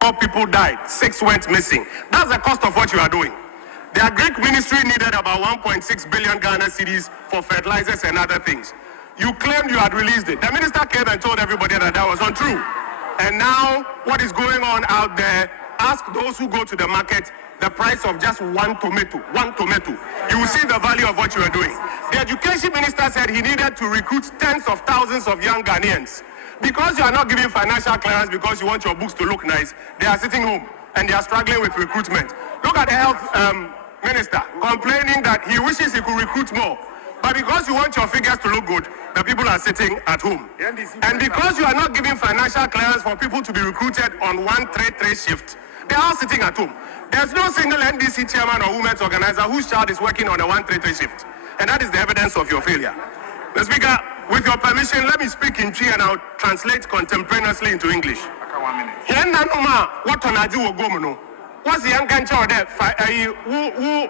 4 people died, 6 went missing. That's the cost of what you are doing. The Agric Ministry needed about 1.6 billion Ghana cedis for fertilizers and other things. You claimed you had released it. The minister came and told everybody that that was untrue. And now, what is going on out there, ask those who go to the market the price of just one tomato. You will see the value of what you are doing. The education minister said he needed to recruit tens of thousands of young Ghanaians. Because you are not giving financial clearance because you want your books to look nice, they are sitting home and they are struggling with recruitment. Look at the health minister complaining that he wishes he could recruit more. But because you want your figures to look good, the people are sitting at home. And because you are not giving financial clearance for people to be recruited on 133 shift, they are all sitting at home. There's no single NDC chairman or women's organizer whose child is working on a 133 shift. And that is the evidence of your failure. Mr. Speaker, with your permission, let me speak in Chi and I'll translate contemporaneously into English. What's the young country there?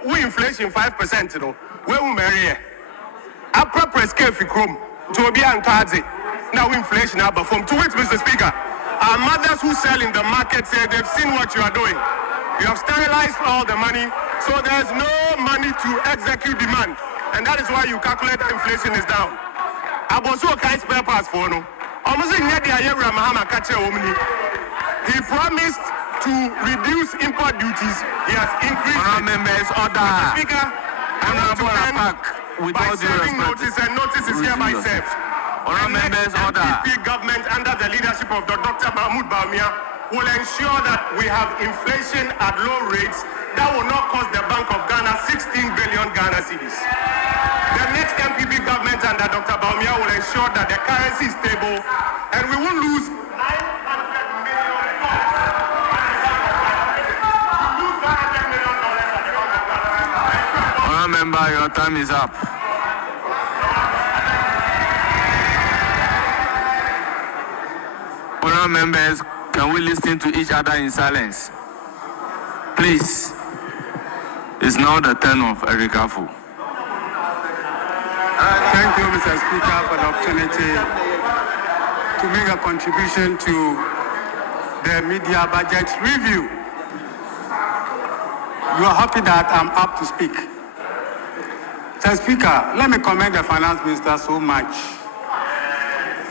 Who inflation 5%, you know? Where we marry? Upper press careful chrome to be ankazi. Now inflation are performed. To which, Mr. Speaker, our mothers who sell in the market say they've seen what you are doing. You have sterilized all the money, so there's no money to execute demand. And that is why you calculate that inflation is down. Abosu Okai spare parts for no. He promised to reduce import duties. He has increased it. Members, order. Speaker, by serving notice, and notice is hereby served. Members, order. NPP government under the leadership of Dr. Mahmoud Bawumia will ensure that we have inflation at low rates that will not cost the Bank of Ghana 16 billion Ghana cedis. The next NPP government under Dr. Bawumia will ensure that the currency is stable and we won't lose $900 million. Member, your time is up. Honourable members, can we listen to each other in silence? Please. It's now the turn of Erika Fu. Thank you, Mr. Speaker, for the opportunity to make a contribution to the media budget review. You are happy that I'm up to speak. Mr. Speaker, let me commend the Finance Minister so much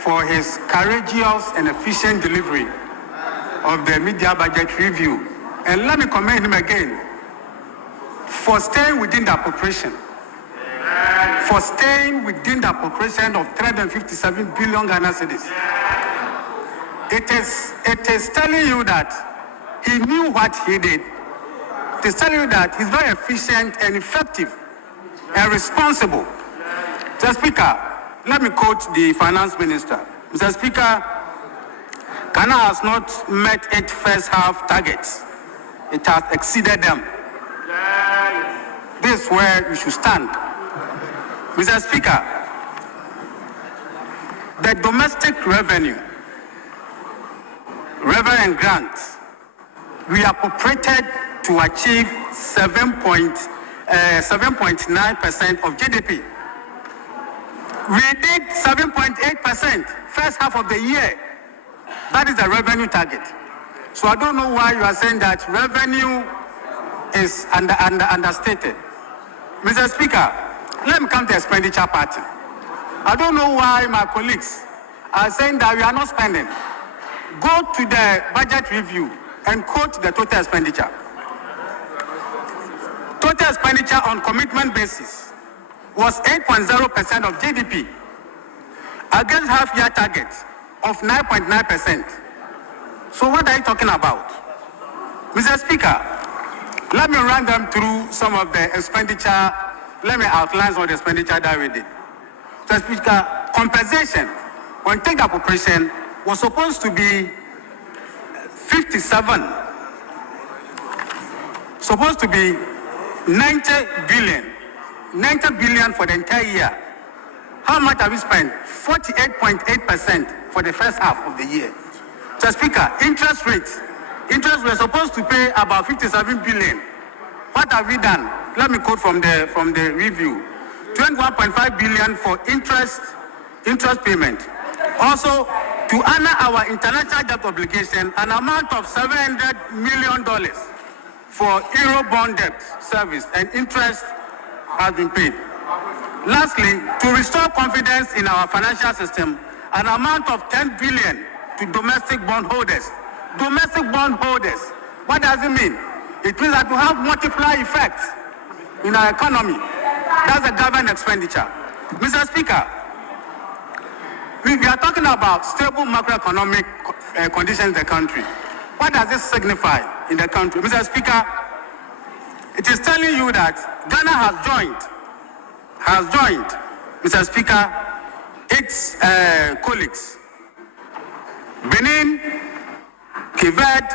for his courageous and efficient delivery of the media budget review. And let me commend him again for staying within the appropriation. For staying within the appropriation of 357 billion Ghana cedis. It is telling you that he knew what he did. It is telling you that he's very efficient and effective and responsible. Mr. Speaker, let me quote the Finance Minister. Mr. Speaker, Ghana has not met its first half targets. It has exceeded them. This is where you should stand. Mr. Speaker, the domestic revenue and grants, we are appropriated to achieve 7.9% of GDP. We did 7.8% first half of the year. That is the revenue target. So I don't know why you are saying that revenue is understated. Mr. Speaker, let me come to the expenditure part. I don't know why my colleagues are saying that we are not spending. Go to the budget review and quote the total expenditure. Total expenditure on commitment basis was 8.0% of GDP against half-year target of 9.9%. So what are you talking about? Mr. Speaker, let me run them through some of the expenditure. Let me outline some of the expenditure that we did. Mr. Speaker, compensation, when take appropriation, was supposed to be 57, supposed to be 90 billion for the entire year. How much have we spent? 48.8% for the first half of the year. Mr. Speaker, interest rates we're supposed to pay about 57 billion. What have we done? Let me quote from the review. 21.5 billion for interest payment. Also, to honor our international debt obligation, an amount of $700 million for Eurobond debt service and interest has been paid. Lastly, to restore confidence in our financial system, an amount of $10 billion to domestic bond holders. Domestic bond holders, what does it mean? It means that we have multiplier effects in our economy. That's a government expenditure. Mr. Speaker, we are talking about stable macroeconomic conditions in the country. What does this signify in the country? Mr. Speaker, it is telling you that Ghana has joined, Mr. Speaker, its colleagues, Benin, Cape Verde,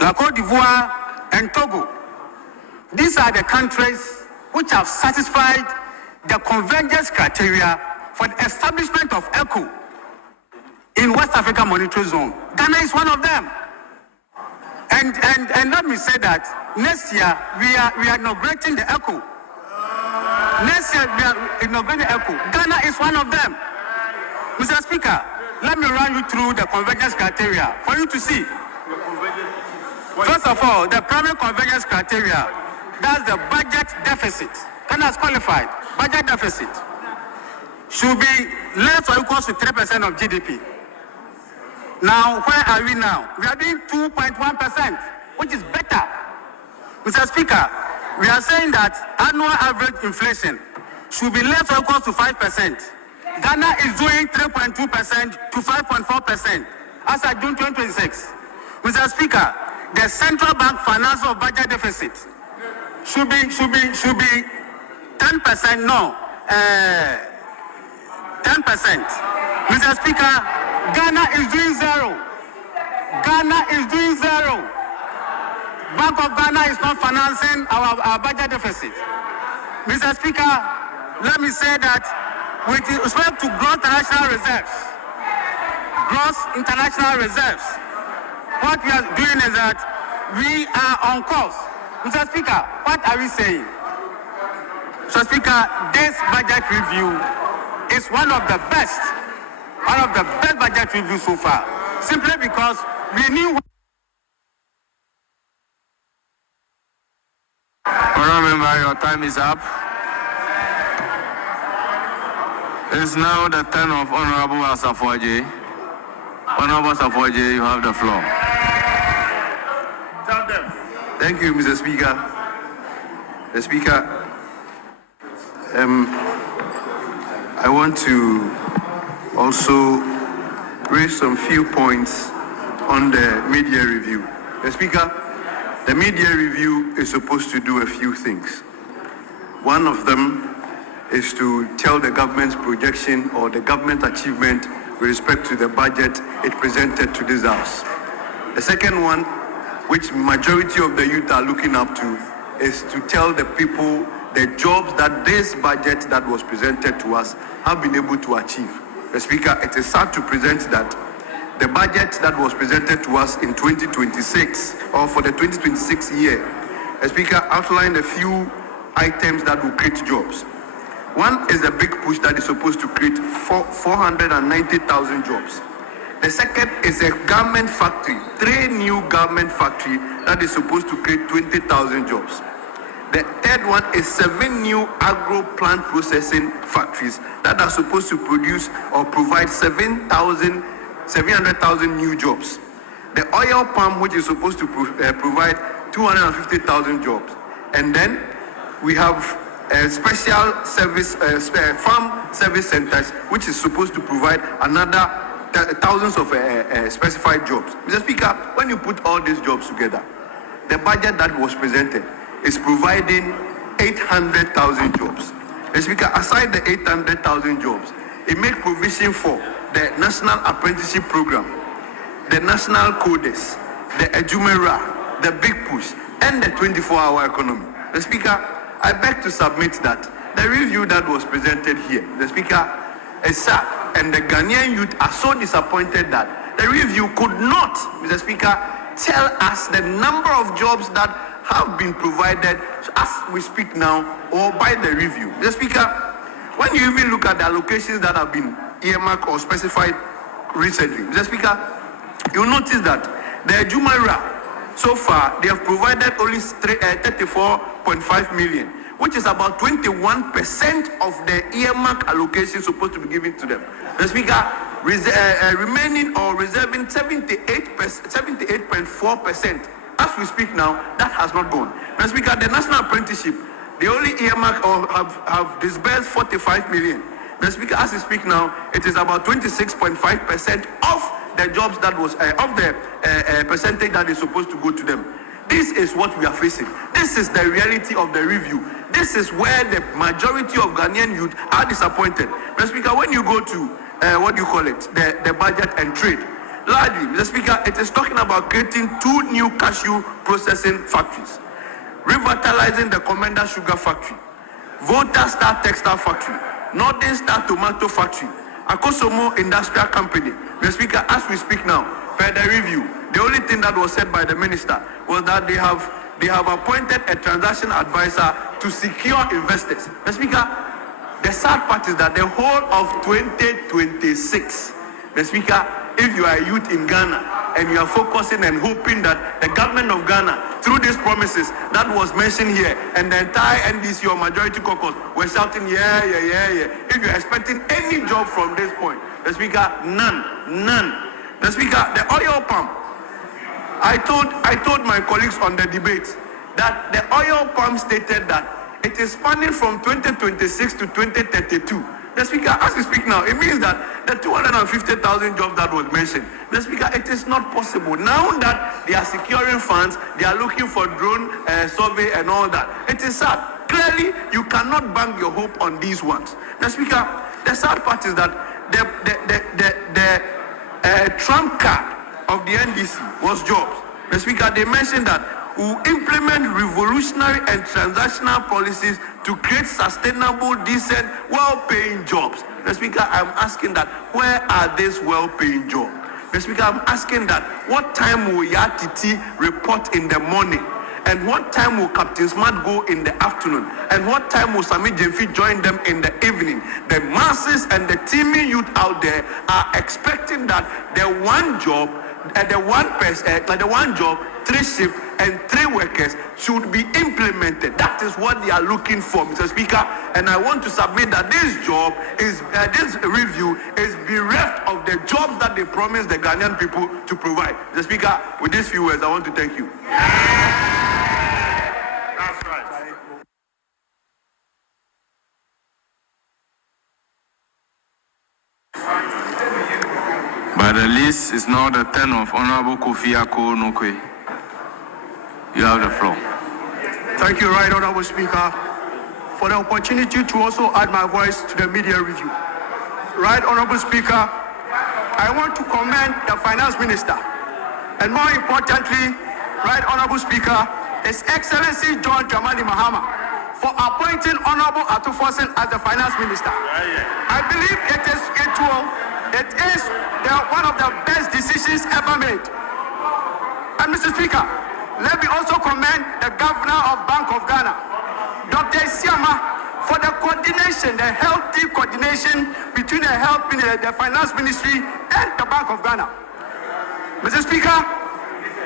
La Côte d'Ivoire, and Togo. These are the countries which have satisfied the convergence criteria for the establishment of ECO in West Africa Monetary Zone. Ghana is one of them. And let me say that next year we are inaugurating the ECO. Next year we are inaugurating the ECO. Ghana is one of them. Mr. Speaker, let me run you through the convergence criteria for you to see. First of all, the primary convergence criteria, that's the budget deficit. Ghana has qualified. Budget deficit should be less or equal to 3% of GDP. Now, where are we now? We are doing 2.1%, which is better. Mr. Speaker, we are saying that annual average inflation should be less or equal to 5%. Ghana is doing 3.2% to 5.4% as of June 2026. Mr. Speaker, the central bank finance of budget deficit should be 10%. No, 10%. Mr. Speaker, Ghana is doing zero. Ghana is doing zero. Bank of Ghana is not financing our budget deficit. Mr. Speaker, let me say that with respect to gross international reserves, what we are doing is that we are on course. Mr. Speaker, what are we saying? Mr. Speaker, this budget review is one of the best budget reviews so far, simply because we knew. Remember, your time is up. It's now the turn of Honorable Asafoaje. Honorable Asafoaje, you have the floor. Thank you, Mr. Speaker. The Speaker, I want to also raise some few points on the media review. The Speaker, the media review is supposed to do a few things. One of them is to tell the government's projection or the government achievement with respect to the budget it presented to this House. The second one, which majority of the youth are looking up to, is to tell the people the jobs that this budget that was presented to us have been able to achieve. The Speaker, it is sad to present that the budget that was presented to us in 2026, or for the 2026 year, the Speaker outlined a few items that will create jobs. One is a big push that is supposed to create 490,000 jobs. The second is a garment factory, 3 new garment factory that is supposed to create 20,000 jobs. The third one is 7 new agro plant processing factories that are supposed to produce or provide 700,000 new jobs. The oil palm, which is supposed to provide 250,000 jobs. And then we have special service, farm service centers, which is supposed to provide another thousands of specified jobs. Mr. Speaker, when you put all these jobs together, the budget that was presented is providing 800,000 jobs. Mr. Speaker, aside the 800,000 jobs, it made provision for the National Apprenticeship Program, the National Codes, the Ejumera, the Big Push, and the 24-hour economy. Mr. Speaker, I beg to submit that the review that was presented here, the Speaker, is sad, and the Ghanaian youth are so disappointed that the review could not, Mr. Speaker, tell us the number of jobs that have been provided as we speak now or by the review. Mr. Speaker, when you even look at the allocations that have been earmarked or specified recently. Mr. Speaker, you'll notice that the Jumara, so far, they have provided only 34.5 million, which is about 21% of the earmark allocation supposed to be given to them. Mr. Speaker, remaining or reserving 78.4%. As we speak now, that has not gone. Mr. Speaker, the national apprenticeship, they only earmark or have disbursed 45 million. Mr. Speaker, as we speak now, it is about 26.5% of the jobs that was of the percentage that is supposed to go to them. This is what we are facing. This is the reality of the review. This is where the majority of Ghanaian youth are disappointed. Mr. Speaker, when you go to the budget and trade, largely, Mr. Speaker, it is talking about creating 2 new cashew processing factories, revitalizing the Commander Sugar Factory, Volta Star Textile Factory, Northern Star Tomato Factory, Akosomo Industrial Company. Mr. Speaker, as we speak now, per the review, the only thing that was said by the minister was that they have appointed a transaction advisor to secure investors. Mr. Speaker, the sad part is that the whole of 2026, Mr. Speaker, if you are a youth in Ghana and you are focusing and hoping that the government of Ghana, through these promises that was mentioned here, and the entire NDC or majority caucus were shouting, yeah. If you are expecting any job from this point, the Speaker, none. The Speaker, the oil palm, I told my colleagues on the debate that the oil palm stated that it is spanning from 2026 to 2032. The Speaker, as we speak now, it means that the 250,000 jobs that was mentioned, the Speaker, it is not possible. Now that they are securing funds, they are looking for drone survey and all that. It is sad. Clearly, you cannot bank your hope on these ones. The Speaker, the sad part is that the trump card of the NDC was jobs. The Speaker, they mentioned that we will implement revolutionary and transactional policies to create sustainable, decent, well-paying jobs. The Speaker, I'm asking that, where are these well-paying jobs? The Speaker, I'm asking that, what time will Yatiti report in the morning? And what time will Captain Smart go in the afternoon? And what time will Sami Jemfi join them in the evening? The masses and the teeming youth out there are expecting that the one job, 3 shifts and 3 workers should be implemented. That is what they are looking for, Mr. Speaker. And I want to submit that this review is bereft of the jobs that they promised the Ghanaian people to provide. Mr. Speaker, with these few words, I want to thank you. That's right. By the list is now the turn of Honorable Kofi Ako Nokwe. You have the floor. Thank you, Right Honorable Speaker, for the opportunity to also add my voice to the media review. Right Honorable Speaker, I want to commend the Finance Minister, and more importantly, Right Honorable Speaker, His Excellency John Dramani Mahama, for appointing Honorable Forson as the Finance Minister. I believe it is one of the best decisions ever made. And Mr. Speaker, let me also commend the Governor of Bank of Ghana, Dr. Siama, for the coordination, the healthy coordination between the Finance Ministry and the Bank of Ghana. Mr. Speaker,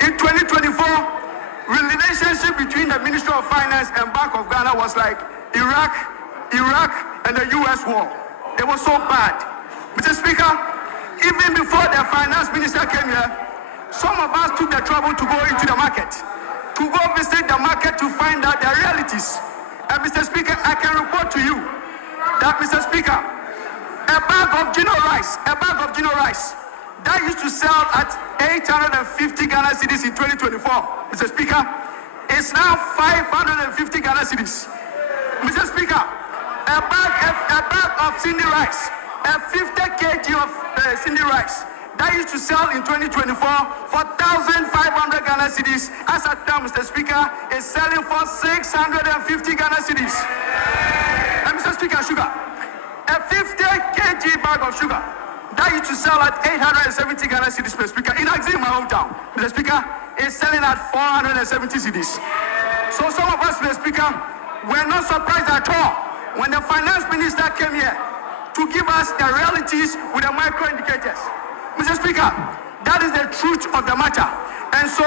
in 2024, relationship between the Ministry of Finance and Bank of Ghana was like Iraq, and the US war. It was so bad. Mr. Speaker, even before the Finance Minister came here, some of us took the trouble to go into the market, to go visit the market to find out the realities. And Mr. Speaker, I can report to you that, Mr. Speaker, a bag of Gino rice that used to sell at 850 Ghana cedis in 2024, Mr. Speaker, is now 550 Ghana cedis. Mr. Speaker, a bag of Cindy rice, a 50 kg of Cindy rice that used to sell in 2024 for 1,500 Ghana cedis, as at now, Mr. Speaker, is selling for 650 Ghana cedis. And Mr. Speaker, sugar, a 50 kg bag of sugar that used to sell at 870 Ghana cedis, Mr. Speaker, in Axi, my hometown, Mr. Speaker, is selling at 470 cedis. So some of us, Mr. Speaker, were not surprised at all when the Finance Minister came here to give us the realities with the micro indicators. Mr. Speaker, that is the truth of the matter. And so,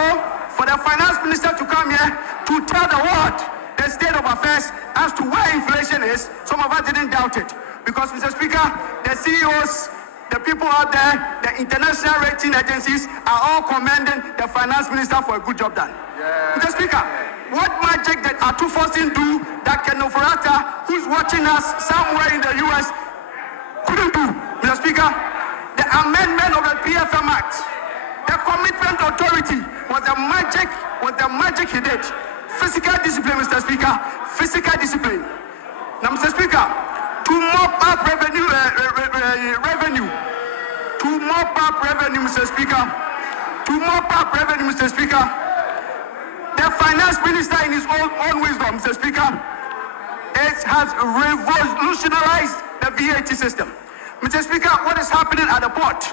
for the finance minister to come here to tell the world the state of affairs as to where inflation is, some of us didn't doubt it. Because, Mr. Speaker, the CEOs, the people out there, the international rating agencies are all commending the finance minister for a good job done. Mr. Speaker, what magic did Forson do that Ken Ofurata, who's watching us somewhere in the US, couldn't do? Mr. Speaker, the amendment of the PFM Act, the commitment authority was the magic he did. Physical discipline, Mr. Speaker, physical discipline. Now, Mr. Speaker, to mop up revenue, Mr. Speaker, Mr. Speaker, the finance minister in his own wisdom, Mr. Speaker, has revolutionized the VAT system. Mr. Speaker, what is happening at the port,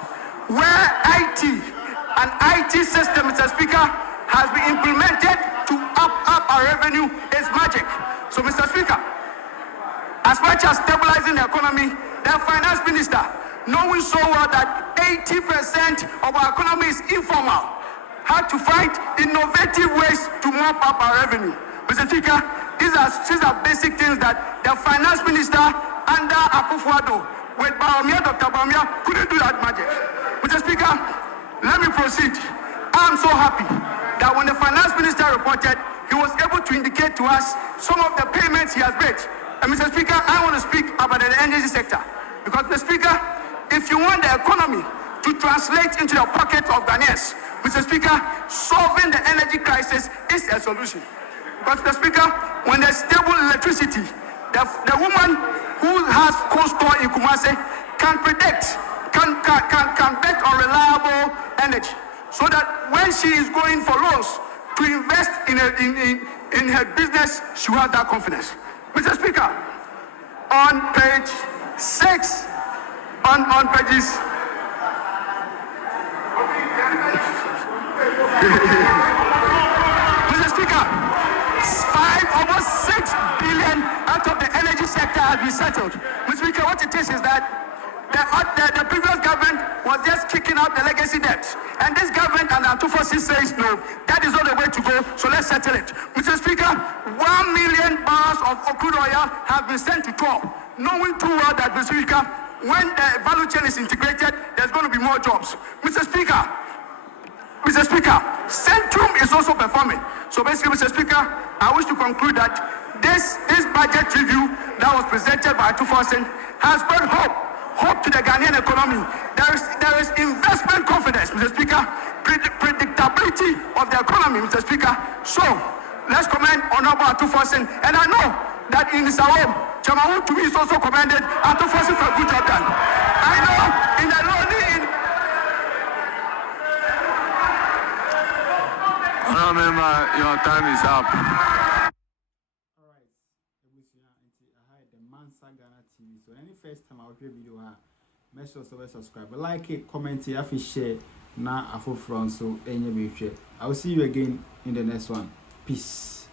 where an IT system, Mr. Speaker, has been implemented to up our revenue is magic. So, Mr. Speaker, as much as stabilizing the economy, the finance minister, knowing so well that 80% of our economy is informal, had to find innovative ways to mop up our revenue. Mr. Speaker, these are basic things that the finance minister under Akufo-Addo with Dr. Bawumia couldn't do that magic. Mr. Speaker, let me proceed. I'm so happy that when the finance minister reported, he was able to indicate to us some of the payments he has made. And Mr. Speaker, I want to speak about the energy sector. Because, Mr. Speaker, if you want the economy to translate into the pockets of Ghanaians, Mr. Speaker, solving the energy crisis is a solution. Because, Mr. Speaker, when there's stable electricity, the woman who has cold store in Kumasi can predict, can bet on reliable energy, so that when she is going for loans to invest in her business, she will have that confidence. Mr. Speaker, on page 6, on pages Mr. Speaker, almost 6 billion out of the energy sector has been settled. Mr. Speaker, what it is that the previous government was just kicking out the legacy debt. And this government and Forson says, no, that is not the way to go, so let's settle it. Mr. Speaker, 1 million barrels of crude oil have been sent to toll, knowing too well that, Mr. Speaker, when the value chain is integrated, there's going to be more jobs. Mr. Speaker, Centrum is also performing. So basically, Mr. Speaker, I wish to conclude that this budget review that was presented by Forson has brought hope to the Ghanaian economy. There is investment confidence, Mr. Speaker, predictability of the economy, Mr. Speaker. So let's commend Honorable Forson, and I know that in his home, Chamawu to me is also commended Forson for a good job done. I know in the lonely Remember, your time is up. Alright, I had the Mansa Ghana TV. So any first time I will play video, make sure to subscribe, like it, comment it, share. Now I feel front so any be. I will see you again in the next one. Peace.